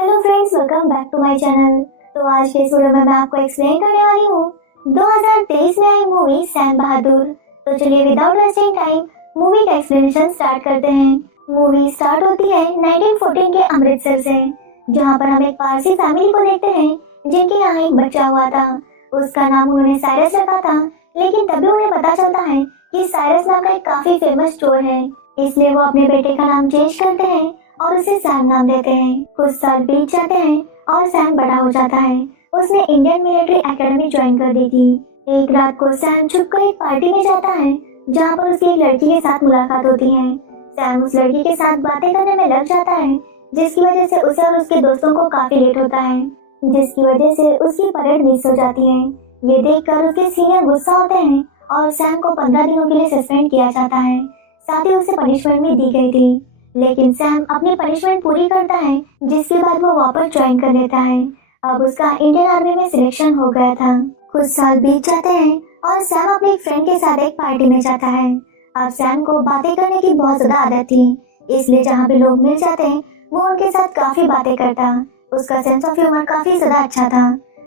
Hello friends, welcome back to my channel. तो आज के इस वीडियो में मैं आपको एक्सप्लेन करने वाली हूँ 2023 में आई मूवी सैम बहादुर। तो चलिए विदाउट वेस्टिंग टाइम मूवी का एक्सप्लेनेशन स्टार्ट करते हैं। मूवी स्टार्ट होती है 1914 के अमृतसर से, जहाँ पर हम एक पारसी फैमिली को देखते हैं जिनके यहाँ एक बच्चा हुआ था। उसका नाम उन्होंने साइरस रखा था, लेकिन तभी उन्हें पता चलता है कि साइरस नाम का एक काफी फेमस चोर है, इसलिए वो अपने बेटे का नाम चेंज करते हैं और उसे सैम नाम देते हैं। कुछ साल बीत जाते हैं और सैम बड़ा हो जाता है। उसने इंडियन मिलिट्री एकेडमी ज्वाइन कर दी थी। एक रात को सैम छुपकर एक पार्टी में जाता है, जहाँ पर उसकी एक लड़की के साथ मुलाकात होती है। सैम उस लड़की के साथ बातें करने में लग जाता है, जिसकी वजह से उसे और उसके दोस्तों को काफी लेट होता है, जिसकी वजह से उसकी परेड मिस हो जाती है। ये देखकर उसके सीनियर गुस्सा होते हैं और सैम को 15 दिनों के लिए सस्पेंड किया जाता है। साथ ही उसे पनिशमेंट भी दी गई थी, लेकिन सैम अपनी पनिशमेंट पूरी करता है, जिसके बाद वो वापस ज्वाइन कर लेता है। अब उसका इंडियन आर्मी में सिलेक्शन हो गया था। कुछ साल बीत जाते हैं और सैम अपने एक फ्रेंड के साथ एक पार्टी में जाता है। अब सैम को बातें करने की बहुत ज्यादा आदत थी, इसलिए जहाँ भी लोग मिल जाते हैं वो उनके साथ काफी बातें करता। उसका सेंस ऑफ ह्यूमर काफी ज्यादा अच्छा था।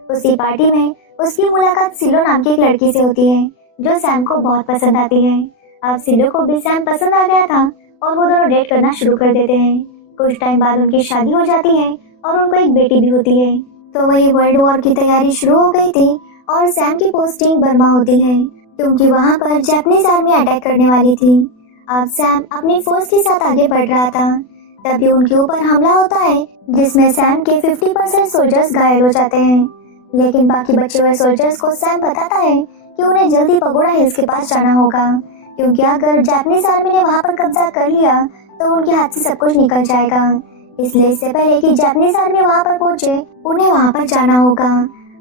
उसी पार्टी में उसकी मुलाकात सिलो नाम की एक लड़की से होती है, जो सैम को बहुत पसंद आती है। अब सिलो को भी सैम पसंद आ गया था और वो दोनों डेट करना शुरू कर देते हैं। कुछ टाइम बाद उनकी शादी हो जाती है और उनको एक बेटी भी होती है। तो वही वर्ल्ड वॉर की तैयारी शुरू हो गई थी और सैम की पोस्टिंग बर्मा होती है, क्योंकि वहाँ पर जापानीज आर्मी अटैक करने वाली थी। अब सैम अपनी फोर्स के साथ आगे बढ़ रहा था, तभी उनके ऊपर हमला होता है, जिसमें सैम के 50% सोल्जर्स घायल हो जाते हैं। लेकिन बाकी बचे हुए सोल्जर्स को सैम बताता है कि उन्हें जल्दी पगोड़ा हिल्स के पास जाना होगा, क्योंकि अगर जापानीज आर्मी ने वहाँ पर कब्जा कर लिया तो उनके हाथ से सब कुछ निकल जाएगा। इसलिए इससे पहले कि जापानीज आर्मी वहाँ पर पहुँचे, उन्हें वहाँ पर जाना होगा।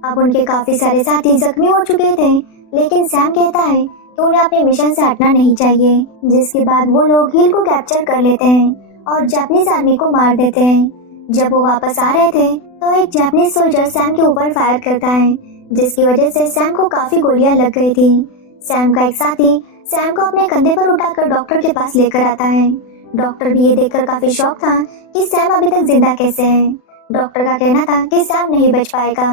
अब उनके काफी सारे साथी जख्मी हो चुके थे, लेकिन सैम कहता है कि उन्हें अपने मिशन से हटना नहीं चाहिए। जिसके बाद वो लोग हिल को कैप्चर कर लेते हैं और जापानीज आर्मी को मार देते हैं। जब वो वापस आ रहे थे तो एक जापानीज सोल्जर सैम के ऊपर फायर करता है, जिसकी वजह से सैम को काफी गोलियां लग गई थी। सैम का एक साथी सैम को अपने कंधे पर उठाकर डॉक्टर के पास लेकर आता है। डॉक्टर भी ये देखकर काफी शॉक था कि सैम अभी तक जिंदा कैसे है। डॉक्टर का कहना था कि सैम नहीं बच पाएगा।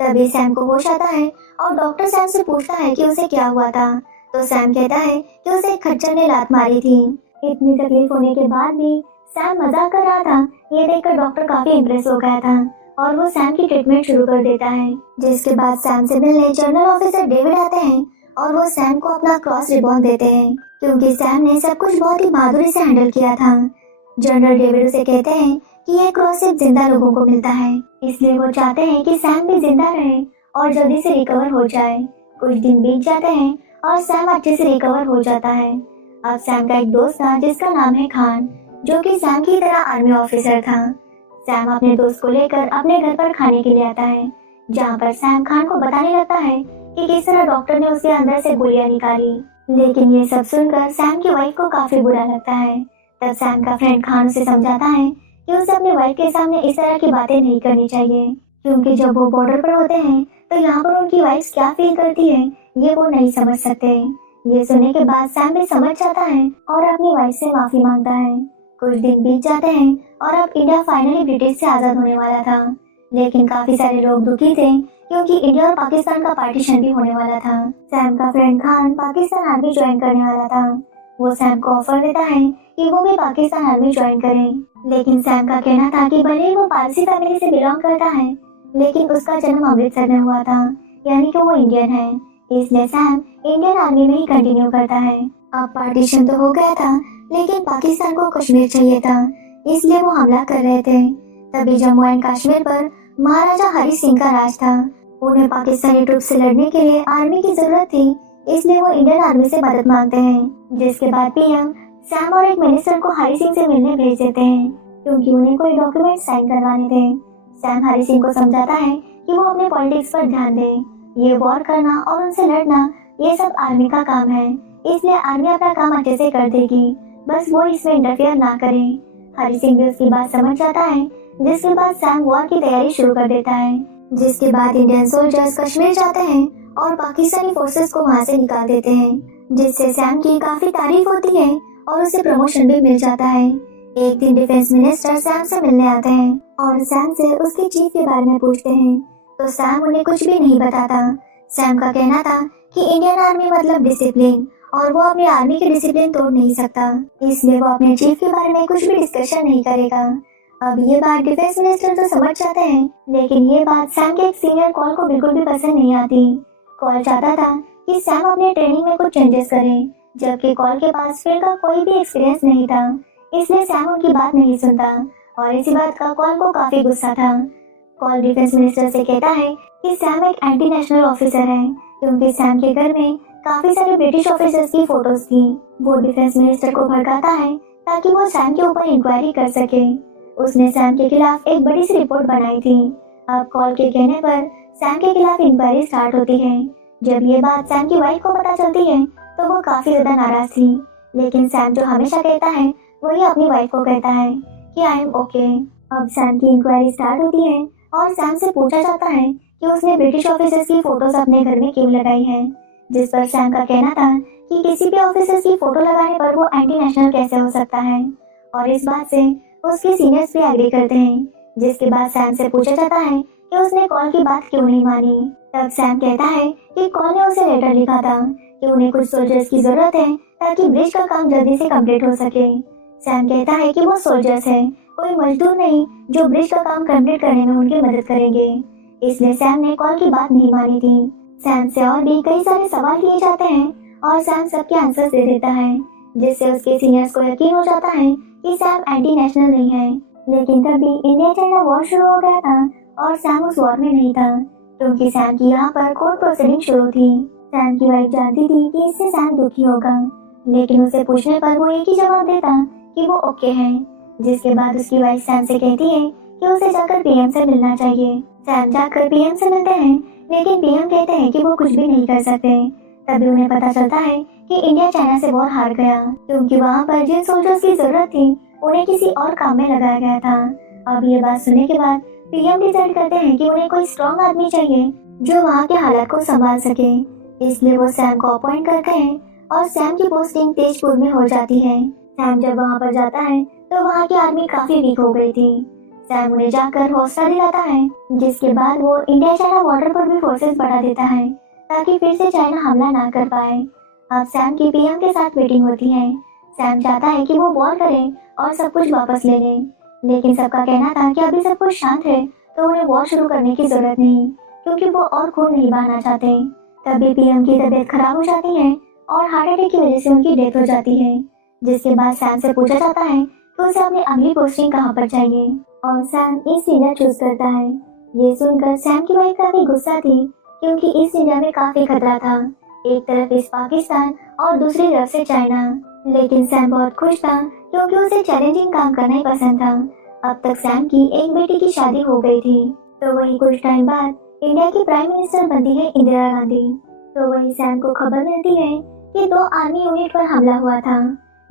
तभी सैम को होश आता है और डॉक्टर सैम से पूछता है कि उसे क्या हुआ था। तो सैम कहता है कि उसे एक खच्चर ने लात मारी थी। इतनी तकलीफ होने के बाद भी सैम मजाक कर रहा था। ये देखकर डॉक्टर काफी इम्प्रेस हो गया था और वो सैम की ट्रीटमेंट शुरू कर देता है। जिसके बाद सैम से मिलने जनरल ऑफिसर डेविड आते हैं और वो सैम को अपना क्रॉस रिबॉन देते हैं, क्योंकि सैम ने सब कुछ बहुत ही बहादुरी से हैंडल किया था। जनरल डेविड उसे कहते हैं कि ये क्रॉस सिर्फ जिंदा लोगों को मिलता है, इसलिए वो चाहते हैं कि सैम भी जिंदा रहे और जल्दी से रिकवर हो जाए। कुछ दिन बीत जाते हैं और सैम अच्छे से रिकवर हो जाता है। अब सैम का एक दोस्त था जिसका नाम है खान, जो कि सैम की तरह आर्मी ऑफिसर था। सैम अपने दोस्त को लेकर अपने घर पर खाने के लिए आता है, जहाँ पर सैम खान को बताने लगता है कि किस तरह डॉक्टर ने उसके अंदर से गोलियां निकाली। लेकिन ये सब सुनकर सैम की वाइफ को काफी बुरा लगता है। तब सैम का फ्रेंड खान उसे समझाता है कि उसे अपने वाइफ के सामने इस तरह की बातें नहीं करनी चाहिए, क्योंकि जब वो बॉर्डर पर होते हैं तो यहाँ पर उनकी वाइफ क्या फील करती है ये वो नहीं समझ सकते। ये सुनने के बाद सैम भी समझ जाता है और अपनी वाइफ से माफी मांगता है। कुछ दिन बीत जाते हैं और अब इंडिया फाइनली ब्रिटिश से आजाद होने वाला था, लेकिन काफी सारे लोग दुखी थे, क्योंकि इंडिया और पाकिस्तान का पार्टीशन भी होने वाला था। सैम का friend Khan Pakistan army join करने वाला था। वो सैम को ऑफर देता है कि वो भी पाकिस्तान आर्मी ज्वाइन करे, लेकिन सैम का कहना था कि भले ही वो पारसी फैमिली से बिलोंग करता है, लेकिन उसका जन्म अमृतसर में हुआ था, यानी कि वो इंडियन है। इसलिए सैम इंडियन आर्मी में ही कंटिन्यू करता है। अब पार्टीशन तो हो गया था, लेकिन पाकिस्तान को कश्मीर चाहिए था, इसलिए वो हमला कर रहे थे। तभी जम्मू एंड कश्मीर पर महाराजा हरि सिंह का राज था। उन्हें पाकिस्तानी ट्रुप से लड़ने के लिए आर्मी की जरूरत थी, इसलिए वो इंडियन आर्मी से मदद मांगते हैं। जिसके बाद पीएम सैम और एक मिनिस्टर को हरि सिंह से मिलने भेज देते हैं, क्योंकि उन्हें कोई डॉक्यूमेंट साइन करवाने थे। सैम हरि सिंह को समझाता है कि वो अपने पॉलिटिक्स पर ध्यान दे। ये वॉर करना और उनसे लड़ना ये सब आर्मी का काम है, इसलिए आर्मी अपना काम अच्छे से कर देगी, बस वो इसमें इंटरफेयर ना करे। हरि सिंह भी उसकी बात समझ जाता है। जिसके बाद सैम वॉर की तैयारी शुरू कर देता है। जिसके बाद इंडियन सोल्जर्स कश्मीर जाते हैं और पाकिस्तानी फोर्सेस को वहां से निकाल देते हैं, जिससे सैम की काफी तारीफ होती है और उसे प्रमोशन भी मिल जाता है। एक दिन डिफेंस मिनिस्टर सैम से मिलने आते हैं और सैम से उसके चीफ के बारे में पूछते हैं, तो सैम उन्हें कुछ भी नहीं बताता। सैम का कहना था कि इंडियन आर्मी मतलब डिसिप्लिन और वो अपनी आर्मी के डिसिप्लिन तोड़ नहीं सकता, इसलिए वो अपने चीफ के बारे में कुछ भी डिस्कशन नहीं करेगा। अब ये बात डिफेंस मिनिस्टर तो समझ जाते हैं, लेकिन ये बात सैम के एक सीनियर कॉल को बिल्कुल भी पसंद नहीं आती। कॉल चाहता था कि सैम अपने ट्रेनिंग में कुछ चेंजेस करे, जबकि कॉल के पास फील्ड का कोई भी एक्सपीरियंस नहीं था, इसलिए सैम उनकी बात नहीं सुनता और इसी बात का कॉल को काफी गुस्सा था। कॉल डिफेंस मिनिस्टर से कहता है कि सैम एक एंटी नेशनल ऑफिसर है, क्योंकि सैम के घर में काफी सारे ब्रिटिश ऑफिसर्स की फोटोज थी। वो डिफेंस मिनिस्टर को भड़काता है ताकि वो सैम के ऊपर इंक्वायरी कर सके। उसने सैम के खिलाफ एक बड़ी सी रिपोर्ट बनाई थी। अब कॉल के कहने पर सैम के खिलाफ इंक्वायरी स्टार्ट होती है। जब ये बात सैम की वाइफ को पता चलती है तो वो काफी ज्यादा नाराज थी, लेकिन सैम जो हमेशा कहता है वही अपनी वाइफ को कहता है कि आई एम ओके। अब सैम की इंक्वायरी स्टार्ट होती है और सैम से पूछा जाता है कि उसने ब्रिटिश ऑफिसर्स की फोटोज अपने घर में क्यों लगाई है, जिस पर सैम का कहना था कि किसी भी ऑफिसर्स की फोटो लगाने पर वो एंटी नेशनल कैसे हो सकता है, और इस बात से उसके सीनियर्स भी एग्री करते हैं। जिसके बाद सैम से पूछा जाता है कि उसने कॉल की बात क्यों नहीं मानी। तब सैम कहता है कि कॉल ने उसे लेटर लिखा था कि उन्हें कुछ सोल्जर्स की जरूरत है ताकि ब्रिज का काम जल्दी से कंप्लीट हो सके। सैम कहता है कि वो सोल्जर्स है, कोई मजदूर नहीं जो ब्रिज का काम कंप्लीट करने में उनकी मदद करेंगे, इसलिए सैम ने कॉल की बात नहीं मानी थी। सैम से और भी कई सारे सवाल किए जाते हैं और सैम सबके आंसर दे देता है, जिससे उसके सीनियर्स को यकीन हो जाता है कि सैम एंटी नेशनल नहीं है। लेकिन तभी इंडिया चाइना वॉर शुरू हो गया था और सैम उस वॉर में नहीं था, क्योंकि सैम की यहाँ पर कोर्ट प्रोसीडिंग शुरू थी। सैम की वाइफ जानती थी कि इससे सैम दुखी होगा, लेकिन उसे पूछने पर वो एक ही जवाब देता कि वो ओके है। जिसके बाद उसकी वाइफ सैम से कहती है कि उसे जाकर पीएम से मिलना चाहिए। सैम जाकर पीएम से मिलते हैं, लेकिन पीएम कहते हैं कि वो कुछ भी नहीं कर सकते। तभी उन्हें पता चलता है कि इंडिया चाइना से वॉर हार गया, क्योंकि वहाँ पर जिन सोल्जर्स की जरूरत थी उन्हें किसी और काम में लगाया गया था। अब ये बात सुनने के बाद पीएम डिसाइड करते हैं कि उन्हें कोई स्ट्रॉन्ग आदमी चाहिए जो वहाँ के हालात को संभाल सके, इसलिए वो सैम को अपॉइंट करते हैं और सैम की पोस्टिंग तेजपुर में हो जाती है। सैम जब वहाँ पर जाता है तो वहाँ की आर्मी काफी वीक हो गई थी। सैम उन्हें जाकर हौसला दिलाता है, जिसके बाद वो इंडिया चाइना बॉर्डर पर भी फोर्सेस बढ़ा देता है ताकि फिर से चाइना हमला ना कर पाए। अब सैम की पीएम के साथ मीटिंग होती है। सैम चाहता है कि वो वॉर करे और सब कुछ वापस ले ले, लेकिन सबका कहना था कि अभी सब कुछ शांत है तो उन्हें वॉर शुरू करने की जरूरत नहीं, क्योंकि वो और खून नहीं बहाना चाहते। तभी पीएम की तबीयत खराब हो जाती है और हार्ट अटैक की वजह से उनकी डेथ हो जाती है। जिसके बाद सैम से पूछा जाता है कि उसे अपनी अगली पोस्टिंग कहाँ पर चाहिए, और सैम ईस्ट इंडिया चूज करता है। ये सुनकर सैम की वाइफ काफी गुस्सा थी, क्योंकि ईस्ट इंडिया में काफी खतरा था, एक तरफ ईस्ट पाकिस्तान और दूसरी तरफ से चाइना। लेकिन सैम बहुत खुश था, क्योंकि उसे चैलेंजिंग काम करना ही पसंद था। अब तक सैम की एक बेटी की शादी हो गई थी, तो वही कुछ टाइम बाद इंडिया की प्राइम मिनिस्टर बनती है इंदिरा गांधी। तो वही सैम को खबर मिलती है कि 2 आर्मी यूनिट पर हमला हुआ था,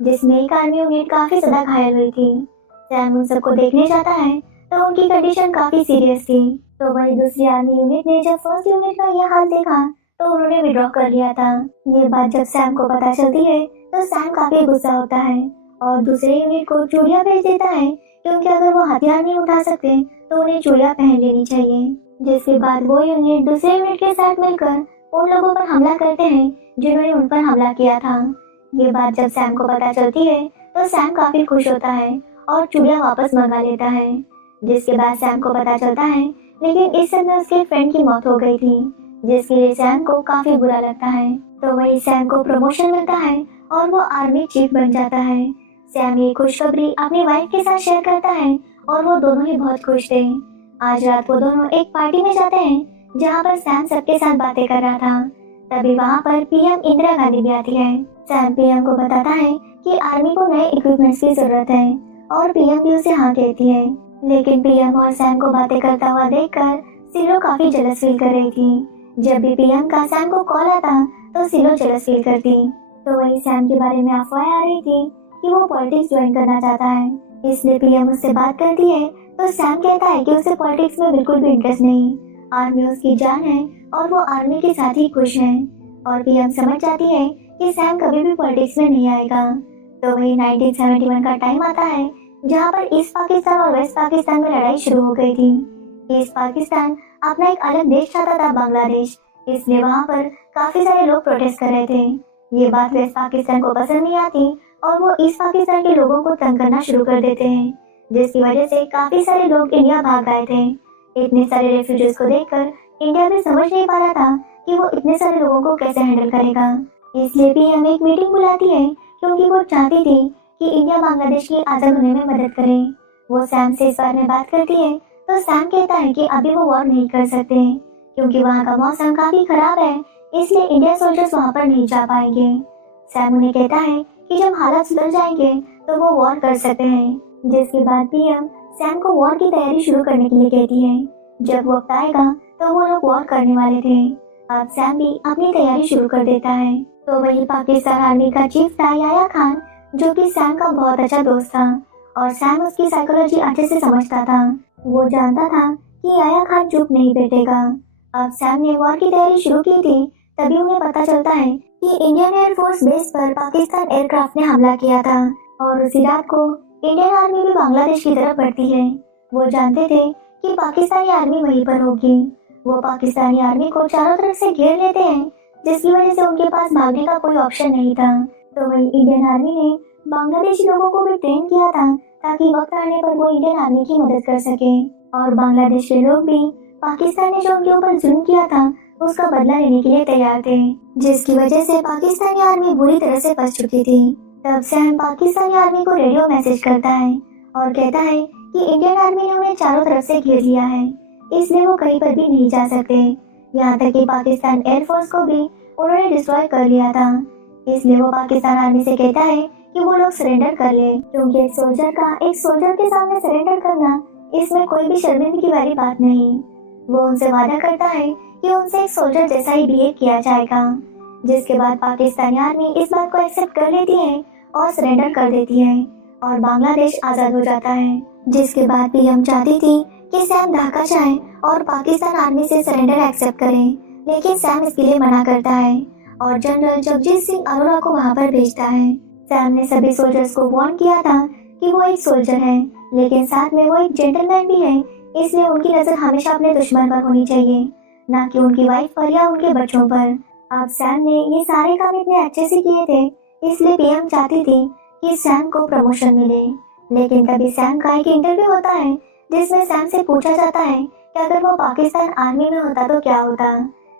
जिसमें एक आर्मी यूनिट काफी ज्यादा घायल हुई थी। सैम उन सबको देखने जाता है तो उनकी कंडीशन काफी सीरियस थी। तो वही दूसरी आर्मी यूनिट ने जब फर्स्ट यूनिट का यह हाल देखा तो उन्होंने विड्रॉ कर लिया था। ये बात जब सैम को पता चलती है तो सैम काफी गुस्सा होता है और दूसरे यूनिट को चूड़ियां भेज देता है, क्योंकि अगर वो हथियार नहीं उठा सकते तो उन्हें चूड़ियां पहन लेनी चाहिए। जिसके बाद वो यूनिट दूसरे यूनिट के साथ मिलकर उन लोगों पर हमला करते हैं जिन्होंने उन पर हमला किया था। ये बात जब सैम को पता चलती है तो सैम काफी खुश होता है और चूड़ियां वापस मंगा लेता है। जिसके बाद सैम को पता चलता है, लेकिन इस समय उसके फ्रेंड की मौत हो गई थी, जिसके लिए सैम को काफी बुरा लगता है। तो वही सैम को प्रमोशन मिलता है और वो आर्मी चीफ बन जाता है। सैम ये खुशखबरी अपनी वाइफ के साथ शेयर करता है और वो दोनों ही बहुत खुश थे। आज रात वो दोनों एक पार्टी में जाते हैं, जहाँ पर सैम सबके साथ बातें कर रहा था। तभी वहाँ पर पीएम इंदिरा गांधी भी आती है। सैम पीएम को बताता है कि आर्मी को नए इक्विपमेंट्स की जरूरत है और पीएम भी उसे हाँ कहती है। लेकिन पीएम और सैम को बातें करता हुआ देखकर सिलो काफी जेलस फील कर रही थी। जब भी पीएम का सैम को कॉल आता तो सिलो जेलस फील करती। तो वही सैम के बारे में अफवाहें आ रही थी कि वो पॉलिटिक्स ज्वाइन करना चाहता है, इसलिए पीएम उससे बात करती है तो सैम कहता है कि उसे पॉलिटिक्स में बिल्कुल भी इंटरेस्ट नहीं, आर्मी उसकी जान है और वो आर्मी के साथ ही खुश है। और पीएम समझ जाती है कि सैम कभी भी पॉलिटिक्स में नहीं आएगा। तो वही 1971 का टाइम आता है, जहाँ पर ईस्ट पाकिस्तान और वेस्ट पाकिस्तान में लड़ाई शुरू हो गई थी। ईस्ट पाकिस्तान अपना एक अलग देश चाहता था, बांग्लादेश, इसलिए वहाँ पर काफी सारे लोग प्रोटेस्ट कर रहे थे। ये बात वेस्ट पाकिस्तान को पसंद नहीं आती और वो ईस्ट पाकिस्तान के लोगों को तंग करना शुरू कर देते हैं, जिसकी वजह से काफी सारे लोग इंडिया भाग गए थे। इतने सारे रेफ्यूजीज को देखकर इंडिया भी समझ नहीं पा रहा था कि वो इतने सारे लोगों को कैसे हैंडल करेगा। इसलिए पीएम एक मीटिंग बुलाती है क्योंकि वो चाहती थी कि इंडिया बांग्लादेश की आजाद होने में मदद करे। वो सैम से इस बारे में बात करती है तो सैम कहता है कि अभी वो वॉर नहीं कर सकते क्योंकि वहाँ का मौसम काफी खराब है, इसलिए इंडियन सोल्जर्स वहाँ पर नहीं जा पाएंगे। सैम उन्हें कहता है कि जब हालात सुधर जाएंगे तो वो वॉर कर सकते हैं, जिसके बाद पीएम सैम को वॉर की तैयारी शुरू करने के लिए कहती है। जब वक्त आएगा तो वो लोग वॉर करने वाले थे। अब सैम भी अपनी तैयारी शुरू कर देता है। तो वही पाकिस्तान आर्मी का चीफ था याया खान, जो कि सैम का बहुत अच्छा दोस्त था और सैम उसकी साइकोलॉजी अच्छे से समझता था। वो जानता था कि याया खान चुप नहीं बैठेगा। अब सैम ने वॉर की तैयारी शुरू की थी, तभी उन्हें पता चलता है कि इंडियन एयरफोर्स बेस पर पाकिस्तान एयरक्राफ्ट ने हमला किया था और उसी रात को इंडियन आर्मी भी बांग्लादेश की तरफ बढ़ती है। वो जानते थे कि पाकिस्तानी आर्मी वहीं पर होगी। वो पाकिस्तानी आर्मी को चारों तरफ से घेर लेते हैं, जिसकी वजह से उनके पास भागने का कोई ऑप्शन नहीं था। तो वही इंडियन आर्मी ने बांग्लादेशी लोगों को भी ट्रेन किया था ताकि वक्त आने पर वो इंडियन आर्मी की मदद कर सके। और बांग्लादेश के लोग भी पाकिस्तान ने जो उनके ऊपर जुल्म किया था उसका बदला लेने के लिए तैयार थे, जिसकी वजह से पाकिस्तानी आर्मी बुरी तरह से फंस चुकी थी। तब सैम पाकिस्तानी आर्मी को रेडियो मैसेज करता है और कहता है कि इंडियन आर्मी ने उन्हें चारों तरफ से घेर लिया है, इसलिए वो कहीं पर भी नहीं जा सकते। यहाँ तक कि पाकिस्तान एयरफोर्स को भी उन्होंने डिस्ट्रॉय कर लिया था। इसलिए वो पाकिस्तान आर्मी से कहता है कि वो लोग सरेंडर कर ले, क्योंकि एक सोल्जर के सामने सरेंडर करना, इसमें कोई भी शर्मिंदगी वाली बात नहीं। वो उनसे वादा करता है कि उनसे एक सोल्जर जैसा ही बिहेव किया जाएगा, जिसके बाद पाकिस्तानी आर्मी इस बात को एक्सेप्ट कर लेती है और सरेंडर कर देती है और बांग्लादेश आजाद हो जाता है। जिसके बाद पीएम चाहती थी कि सैम ढाका जाए और पाकिस्तान आर्मी से सरेंडर एक्सेप्ट करे, लेकिन सैम इसके लिए मना करता है और जनरल जगजीत सिंह अरोरा को वहाँ पर भेजता है। सैम ने सभी सोल्जर्स को वार्न किया था कि वो एक सोल्जर है, लेकिन साथ में वो एक जेंटलमैन भी है, इसलिए उनकी नजर हमेशा अपने दुश्मन पर होनी चाहिए, ना कि उनकी वाइफ पर या उनके बच्चों पर। अब सैम ने ये सारे काम इतने अच्छे से किए थे, इसलिए पीएम चाहती थी कि सैम को प्रमोशन मिले। लेकिन तभी सैम का एक इंटरव्यू होता है जिसमें सैम से पूछा जाता है कि अगर वो पाकिस्तान आर्मी में होता तो क्या होता,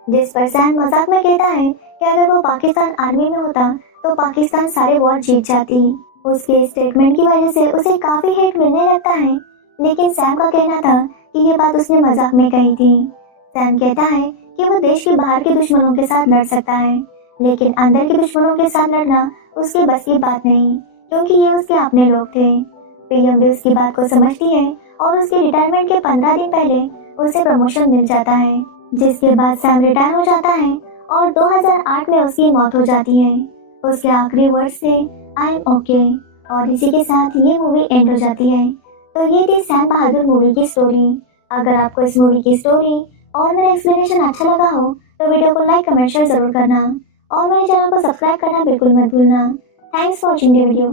जिस पर सैम मजाक में कहता है कि अगर वो पाकिस्तान आर्मी में होता तो पाकिस्तान सारे वॉर जीत जाती। उसके स्टेटमेंट की वजह से उसे काफी हेट मिलने लगता है, लेकिन सैम का कहना था कि ये बात उसने मजाक में कही थी। सैम कहता है कि वो देश के बाहर के दुश्मनों के साथ लड़ सकता है, लेकिन अंदर के दुश्मनों के साथ लड़ना उसके बस की बात नहीं, क्योंकि ये उसके अपने लोग थे। पीएम भी उसकी बात को समझती है और उसके रिटायरमेंट के 15 दिन पहले उसे प्रमोशन मिल जाता है, जिसके बाद सैम रिटायर हो जाता है और 2008 में उसकी मौत हो जाती है। उसके आखिरी वर्ड्स थे आई एम ओके, और इसी के साथ ये मूवी एंड हो जाती है। तो ये थी सैम बहादुर मूवी की स्टोरी। अगर आपको इस मूवी की स्टोरी और मेरा एक्सप्लेनेशन अच्छा लगा हो तो वीडियो को लाइक, कमेंट, शेयर जरूर करना और मेरे चैनल को सब्सक्राइब करना बिल्कुल मत भूलना। Thanks for watching the video.